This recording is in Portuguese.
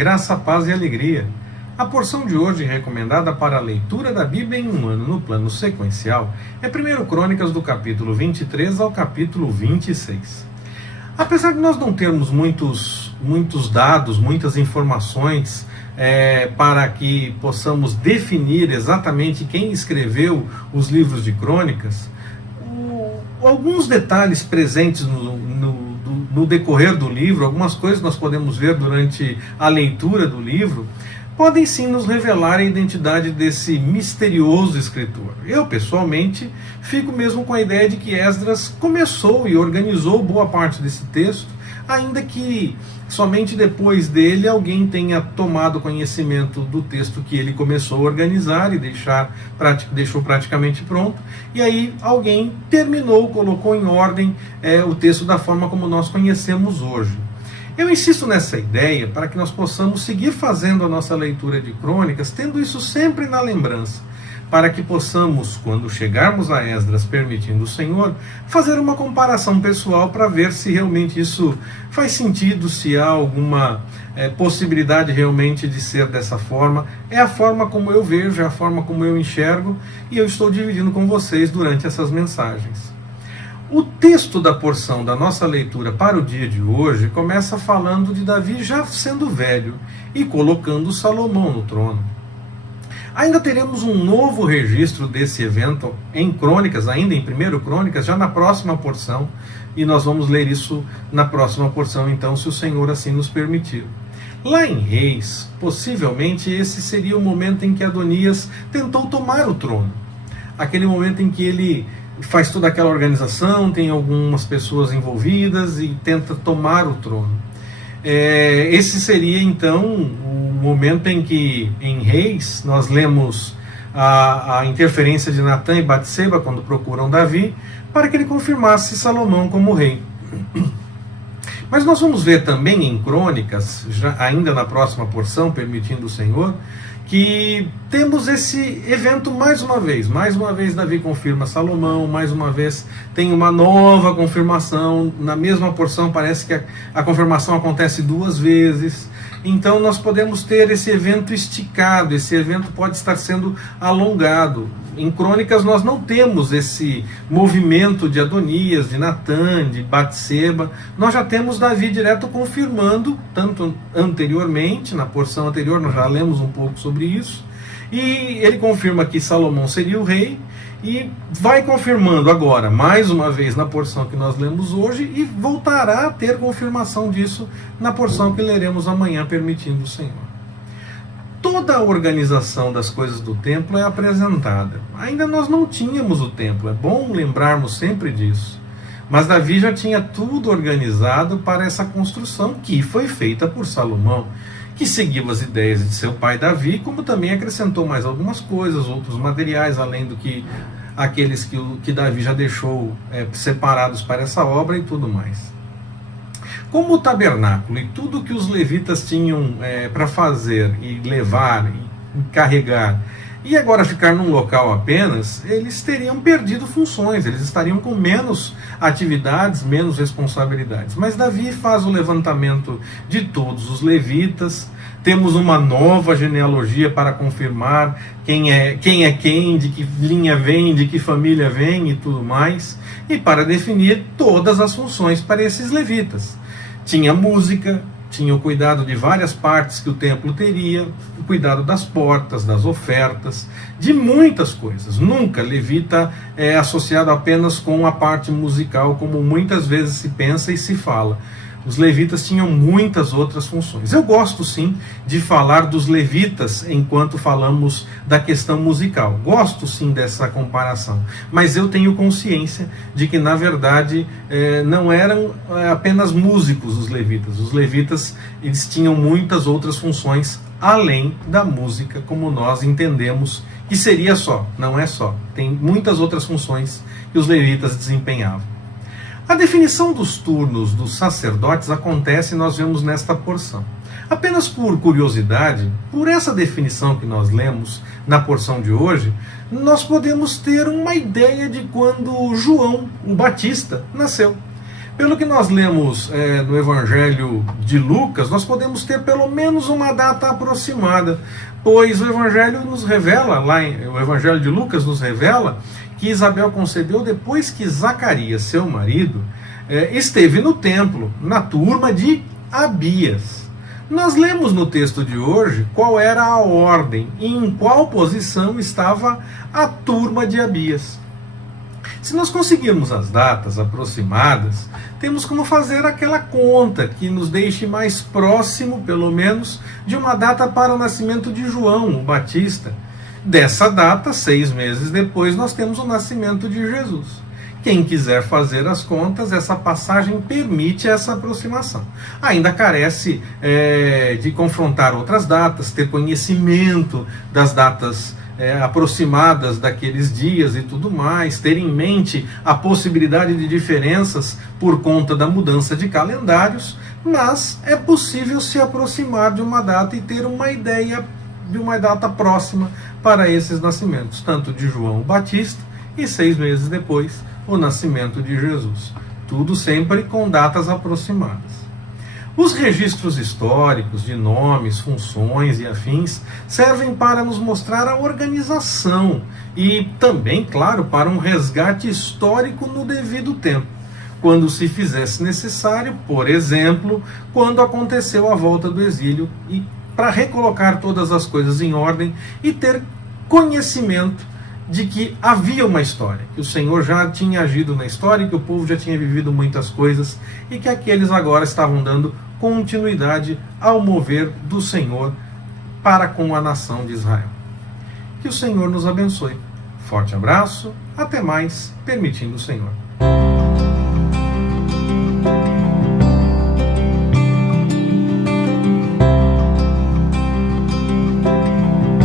graça, paz e alegria. A porção de hoje, recomendada para a leitura da Bíblia em um ano no plano sequencial, é 1 Crônicas do capítulo 23 ao capítulo 26. Apesar de nós não termos muitos dados, muitas informações para que possamos definir exatamente quem escreveu os livros de crônicas, alguns detalhes presentes no decorrer do livro, algumas coisas nós podemos ver durante a leitura do livro, podem sim nos revelar a identidade desse misterioso escritor. Eu, pessoalmente, fico mesmo com a ideia de que Esdras começou e organizou boa parte desse texto, ainda que somente depois dele alguém tenha tomado conhecimento do texto que ele começou a organizar e deixou praticamente pronto, e aí alguém colocou em ordem o texto da forma como nós conhecemos hoje. Eu insisto nessa ideia para que nós possamos seguir fazendo a nossa leitura de crônicas, tendo isso sempre na lembrança, para que possamos, quando chegarmos a Esdras, permitindo o Senhor, fazer uma comparação pessoal para ver se realmente isso faz sentido, se há alguma possibilidade realmente de ser dessa forma. É a forma como eu vejo, é a forma como eu enxergo, e eu estou dividindo com vocês durante essas mensagens. O texto da porção da nossa leitura para o dia de hoje começa falando de Davi já sendo velho e colocando Salomão no trono. Ainda teremos um novo registro desse evento em Crônicas, ainda em 1 Crônicas, já na próxima porção, e nós vamos ler isso na próxima porção, então, se o Senhor assim nos permitir. Lá em Reis, possivelmente esse seria o momento em que Adonias tentou tomar o trono. Aquele momento em que ele faz toda aquela organização, tem algumas pessoas envolvidas e tenta tomar o trono. Esse seria então o momento em que em Reis nós lemos a interferência de Natã e Batseba quando procuram Davi para que ele confirmasse Salomão como rei. Mas nós vamos ver também em Crônicas, ainda na próxima porção, permitindo o Senhor, que temos esse evento mais uma vez Davi confirma Salomão, mais uma vez tem uma nova confirmação, na mesma porção parece que a confirmação acontece 2 vezes, então nós podemos ter esse evento esticado, esse evento pode estar sendo alongado. Em Crônicas nós não temos esse movimento de Adonias, de Natã, de Batseba, nós já temos Davi direto confirmando, tanto anteriormente, na porção anterior nós já lemos um pouco sobre isso, e ele confirma que Salomão seria o rei, e vai confirmando agora, mais uma vez na porção que nós lemos hoje, e voltará a ter confirmação disso na porção que leremos amanhã, permitindo o Senhor. Toda a organização das coisas do templo é apresentada. Ainda nós não tínhamos o templo, é bom lembrarmos sempre disso. Mas Davi já tinha tudo organizado para essa construção que foi feita por Salomão, que seguiu as ideias de seu pai Davi, como também acrescentou mais algumas coisas, outros materiais, além do que aqueles que Davi já deixou separados para essa obra e tudo mais. Como o tabernáculo e tudo que os levitas tinham para fazer e levar e carregar, e agora ficar num local apenas, eles teriam perdido funções, eles estariam com menos atividades, menos responsabilidades. Mas Davi faz o levantamento de todos os levitas, temos uma nova genealogia para confirmar quem é quem, de que linha vem, de que família vem e tudo mais, e para definir todas as funções para esses levitas. Tinha música, tinha o cuidado de várias partes que o templo teria, o cuidado das portas, das ofertas, de muitas coisas. Nunca levita é associado apenas com a parte musical, como muitas vezes se pensa e se fala. Os levitas tinham muitas outras funções. Eu gosto sim de falar dos levitas enquanto falamos da questão musical. Gosto sim dessa comparação. Mas eu tenho consciência de que na verdade não eram apenas músicos os levitas. Os levitas eles tinham muitas outras funções além da música, como nós entendemos que seria só. Não é só. Tem muitas outras funções que os levitas desempenhavam. A definição dos turnos dos sacerdotes acontece e nós vemos nesta porção. Apenas por curiosidade, por essa definição que nós lemos na porção de hoje, nós podemos ter uma ideia de quando João, o Batista, nasceu. Pelo que nós lemos no Evangelho de Lucas, nós podemos ter pelo menos uma data aproximada, pois o Evangelho nos revela, o Evangelho de Lucas nos revela que Isabel concebeu depois que Zacarias, seu marido, esteve no templo, na turma de Abias. Nós lemos no texto de hoje qual era a ordem e em qual posição estava a turma de Abias. Se nós conseguirmos as datas aproximadas, temos como fazer aquela conta que nos deixe mais próximo, pelo menos, de uma data para o nascimento de João, o Batista. Dessa data, 6 meses depois, nós temos o nascimento de Jesus. Quem quiser fazer as contas, essa passagem permite essa aproximação. Ainda carece de confrontar outras datas, ter conhecimento das datas aproximadas daqueles dias e tudo mais, ter em mente a possibilidade de diferenças por conta da mudança de calendários, mas é possível se aproximar de uma data e ter uma ideia de uma data próxima para esses nascimentos, tanto de João Batista e 6 meses depois o nascimento de Jesus. Tudo sempre com datas aproximadas. Os registros históricos de nomes, funções e afins servem para nos mostrar a organização e também, claro, para um resgate histórico no devido tempo, quando se fizesse necessário, por exemplo, quando aconteceu a volta do exílio, e para recolocar todas as coisas em ordem e ter conhecimento de que havia uma história, que o Senhor já tinha agido na história, que o povo já tinha vivido muitas coisas e que aqueles agora estavam dando continuidade ao mover do Senhor para com a nação de Israel. Que o Senhor nos abençoe. Forte abraço, até mais, permitindo o Senhor.